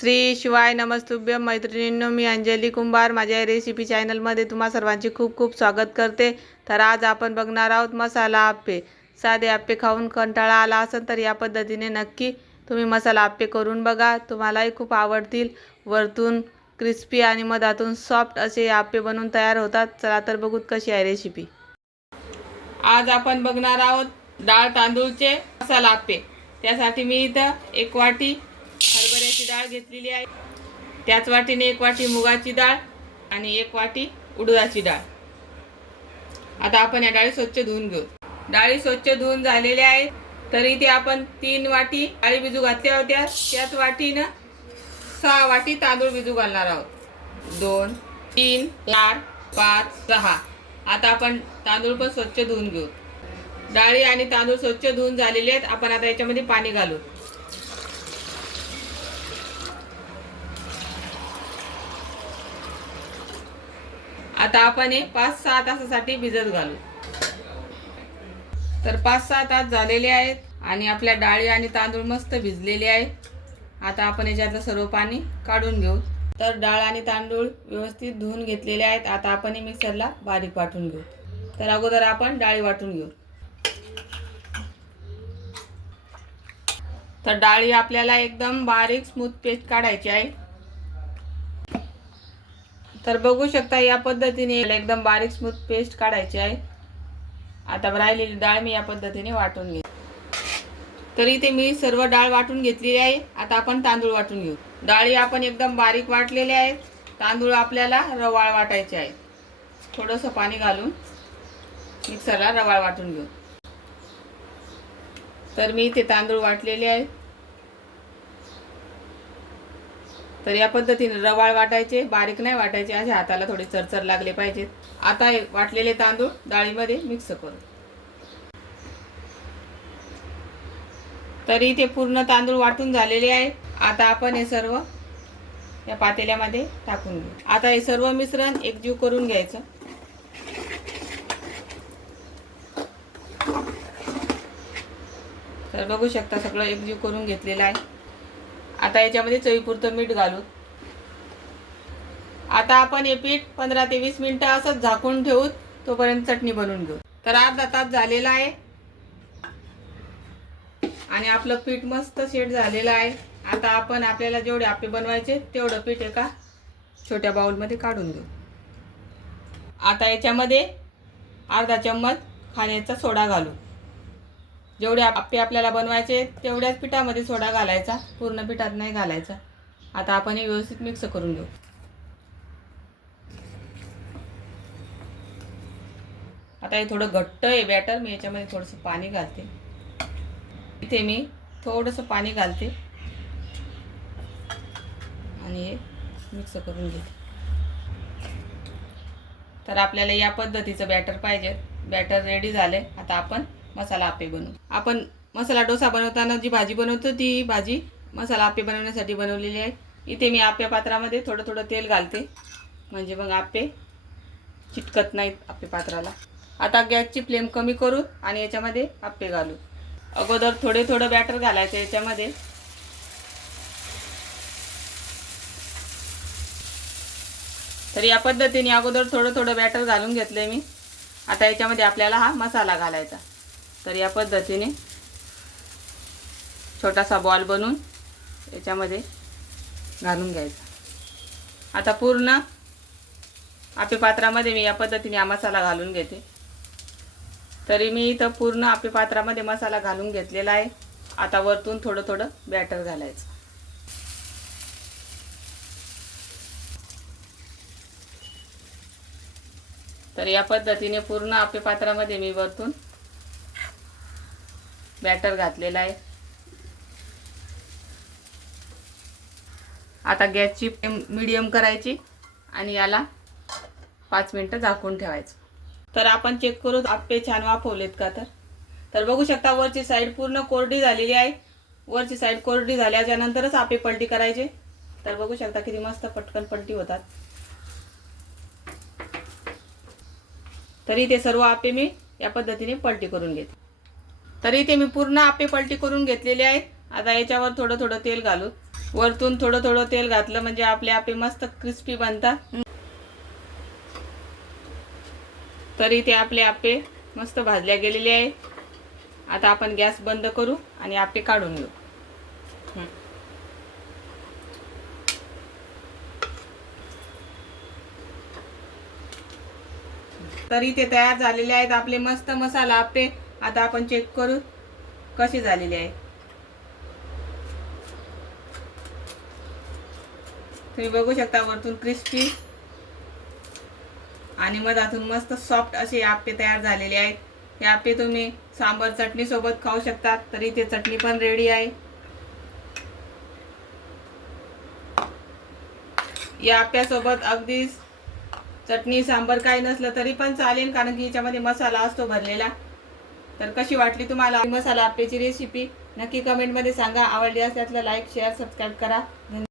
श्री शिवाय नमस्तुभ्यम मैत्रिणींनो, मी अंजली कुंभार माझ्या रेसिपी चॅनलमध्ये तुम्हा सर्वांचे खूप खूप स्वागत करते। तर आज आपण बघणार आहोत मसाला आप्पे। साधे आप्पे खाऊन कंटाळा आला असेल तर या पद्धतीने नक्की तुम्ही मसाला आप्पे करून बघा, तुम्हालाही खूप आवडतील। वरतून क्रिस्पी आणि मधातून सॉफ्ट असे आप्पे बनवून तयार होतात। चला तर बघूत कशी आहे रेसिपी। आज आपण बघणार आहोत डाळ तांदूळचे मसाला आप्पे। त्यासाठी मी इथं एक वाटी हरभऱ्याची डाळ घेतलेली आहे, त्याच वाटीने एक वाटी मुगाची डाळ आणि एक वाटी उडदाची डाळ। आता आपण या डाळी स्वच्छ धुवून घेऊ। डाळी स्वच्छ धुवून झालेल्या आहेत, तर इथे आपण 3 वाटी डाळी भिजू घातल्या होत्या, त्याच वाटीने 6 वाटी तांदूळ भिजू घालणार आहोत। 2 3 4 5 6। आता आपण तांदूळ पण स्वच्छ धुवून घेऊ। डाळी आणि तांदूळ स्वच्छ धुवून झालेले आहेत। आपण आता याच्यामध्ये पाणी घालू। आता आपण हे 5-6 तासासाठी भिजत घालू। तर 5-6 तास झालेले आहेत आणि आपल्या डाळी आणि तांदूळ मस्त भिजलेले आहेत। आता आपण याच्यातलं सर्व पाणी काढून घेऊ। तर डाळ आणि तांदूळ व्यवस्थित धुवून घेतलेले आहेत। आता आपण हे मिक्सरला बारीक वाटून घेऊ। तर अगोदर आपण डाळी वाटून घेऊ। तर डाळी आपल्याला एकदम बारीक स्मूथ पेस्ट काढायची आहे। तर बघू शकता या पद्धतीने एकदम बारीक स्मूथ पेस्ट काढायची आहे। आता राहिलेली डाळ मी या पद्धतीने वाटून घेते। तर इथे मी सर्व डाळ वाटून घेतलेली आहे। आता आपण तांदूळ वाटून घेऊ। डाळी आपण एकदम बारीक वाटलेले आहेत, तांदूळ आपल्याला रवाळ वाटायचे आहे। थोडंसं पाणी घालून मिक्सरला रवाळ वाटून घेऊ। तर मी इथे तांदूळ वाटलेले आहेत। तर या पद्धतीने रवाळ वाटायचे, बारीक नाही वाटायचे, असे हाताला थोडे चरचर लागले पाहिजेत। आता हे वाटलेले तांदूळ डाळीमध्ये मिक्स करू। तर इथे पूर्ण तांदूळ वाटून झालेले आहेत। आता आपण हे सर्व या पातेल्यामध्ये टाकून घेऊ। आता हे सर्व मिश्रण एकजीव करून घ्यायचं। तर बघू शकता सगळं एकजीव करून घेतलेलं आहे। आता याच्यामध्ये चवीपुरतं मीठ घालू। आता आपण हे पीठ 15 ते 20 मिनिटं असंच झाकून ठेवू, तोपर्यंत चटणी बनवून घेऊ। तर अर्धा तास झालेला आहे आणि आपलं पीठ मस्त सेट झालेलं आहे। आता आपण आपल्याला जेवढे आप्पे बनवायचे तेवढं पीठ एका छोट्या बाउलमध्ये काढून घेऊ। आता याच्यामध्ये अर्धा चम्मच खाण्याचा सोडा घालू। जेवढे आप्पे आपल्याला बनवायचे तेवढ्याच पिठामध्ये सोडा घालायचा, पूर्ण पिठात नाही घालायचा। आता आपण हे व्यवस्थित मिक्स करून घेऊ। आता हे थोडं घट्ट आहे बॅटर, मी याच्यामध्ये थोडंसं पाणी घालते। इथे मी थोडंसं पाणी घालते आणि हे मिक्स करून घेते। तर आपल्याला या पद्धतीचं बॅटर पाहिजे। बॅटर रेडी झाले। आता आपण मसाला आप्पे बनवू। आपण मसाला डोसा बनवताना जी भाजी बनवतो ती भाजी मसाला आप्पे बनवण्यासाठी बनवलेली आहे। इथे मी आप्पे पात्रामध्ये थोडं थोडं तेल घालते, म्हणजे मग आप्पे चिटकत नाहीत आप्पे पात्राला। आता गॅसची फ्लेम कमी करू आणि याच्यामध्ये आप्पे घालू। अगोदर थोडे थोडं बॅटर घालायचं याच्यामध्ये। तर या पद्धतीने अगोदर थोडं थोडं बॅटर घालून घेतलंय मी। आता याच्यामध्ये आपल्याला हा मसाला घालायचा। तर या पद्धतीने छोटासा बॉल बनवून याच्यामध्ये घालून घ्यायचा। आता पूर्ण आप्पे पात्रामध्ये मी या पद्धतीने हा मसाला घालून घेते। तरी मी इथं पूर्ण आप्पे पात्रामध्ये मसाला घालून घेतलेला आहे। आता वरतून थोडं थोडं बॅटर घालायचं। तर या पद्धतीने पूर्ण आप्पे पात्रामध्ये मी वरतून बॅटर घातलेला आहे। आता गॅसची फ्लेम मीडियम करायची आणि याला 5 मिनिटं झाकून ठेवायचं। तर आपण चेक करू आप्पे छान वाफवलेत का। तर बघू शकता वरची साईड पूर्ण कोरडी झालेली आहे। वरची साईड कोरडी झाल्याच्या नंतरच आप्पे पलटी करायचे। तर बघू शकता किती मस्त पटकन पलटी होतात। तरी ते सर्व आप्पे मी या पद्धतीने पलटी करून घेते। तरी ते मी पूर्ण आप्पे पलटी करून घेतलेले आहेत। आता याच्यावर थोडं थोडं तेल घालू। वरतून थोडं थोडं तेल घातलं म्हणजे आपले आप्पे मस्त क्रिस्पी बनतात. तरी ते आपले आप्पे मस्त भाजल्या गेलेले आहे. आता आपण गॅस बंद करू आणि आप्पे काढून घेऊ. तरी ते तयार झालेले आहेत आपले मस्त मसाला आप्पे. आता आपण चेक करू कसे झालेले आहे. तुम्ही बघू शकता वरतून क्रिस्पी आणि मधातून मस्त सॉफ्ट असे आप्पे तयार झालेले आहेत. हे आप्पे तुम्ही सांबर चटणी सोबत खाऊ शकता. तरी ते चटणी पण रेडी आहे. या आप्प्यासोबत अगदी चटणी सांबर काही नसलं तरी पण चालेल, कारण की याच्यामध्ये मसाला असतो भरलेला. तर कशी वाटली तुम्हाला मसाला आप्पेची रेसिपी नक्की कमेंटमध्ये सांगा. आवडली असल्यास लाईक शेअर सबस्क्राईब करा.